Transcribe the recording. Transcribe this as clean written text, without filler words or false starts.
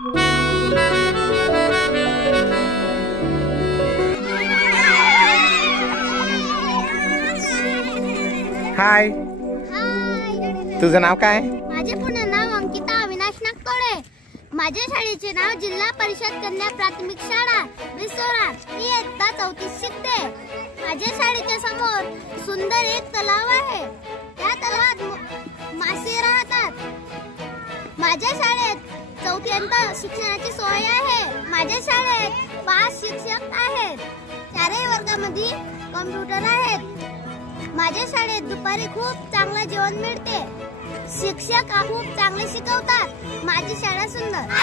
हाय, तुझं नाव काय? माझे पूर्ण नाव अंकिता अविनाश नागतोळे. माझ्या शाळेचे नाव जिल्हा परिषद कन्या प्राथमिक शाळा बिसोरा. मी इयत्ता 4थीत शिकते. माझ्या शाळेच्या समोर सुंदर एक तलाव आहे. त्या तलावात मासे राहतात. माझ्या शाळेत 4थीपर्यंत शिक्षणाची सोय आहे. माझ्या शाळेत 5 शिक्षक आहेत. 4ही वर्गामध्ये कॉम्प्युटर आहेत. माझ्या शाळेत दुपारी खूप चांगले जेवण मिळते. शिक्षक खूप चांगले शिकवतात. माझी शाळा सुंदर.